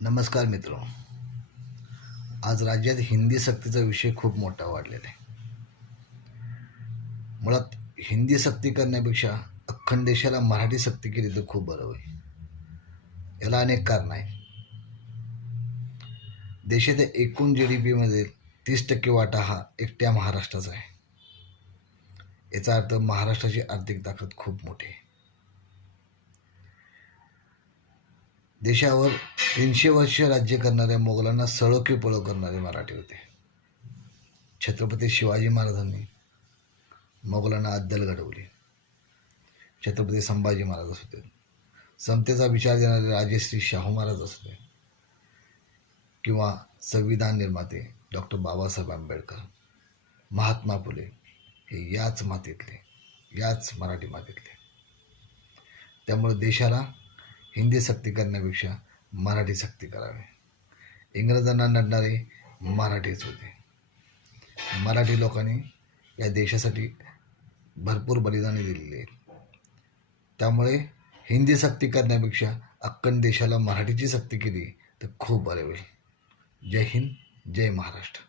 नमस्कार मित्रो. आज राज्यात हिंदी सक्तीचा विषय खूप मोठा वाढलेला आहे. मुळात हिंदी सक्ती करण्यापेक्षा अख्खन देशाला मराठी सक्ती केली तर खूप बरं होईल. याला अनेक कारण आहेत. देशाच्या एकूण GDP मध्ये 30% वाटा हा एकट्या महाराष्ट्राचा आहे. याचा अर्थ महाराष्ट्राची आर्थिक ताकद खूप मोठी आहे. देशावर 300 वर्ष राज्य करणाऱ्या मोगलांना सळो पळो करणारे मराठी होते. छत्रपती शिवाजी महाराजांनी मोगलांना अद्दल घडवली. छत्रपती संभाजी महाराज असू दे, समतेचा विचार देणारे राजश्री शाहू महाराज असू दे, किंवा संविधान निर्माते डॉक्टर बाबासाहेब आंबेडकर, महात्मा फुले, हे याच मातीतले, याच मराठी मातीतले. त्यामुळे देशाला हिंदी सक्ती करण्यापेक्षा मराठी सक्ती करावी. इंग्रजांना नडणारे मराठीच होते. मराठी लोकांनी या देशासाठी भरपूर बलिदाने दिलेली आहेत. त्यामुळे हिंदी सक्ती करण्यापेक्षा अख्खन देशाला मराठीची सक्ती केली तर खूप बरे होईल. जय हिंद, जय महाराष्ट्र.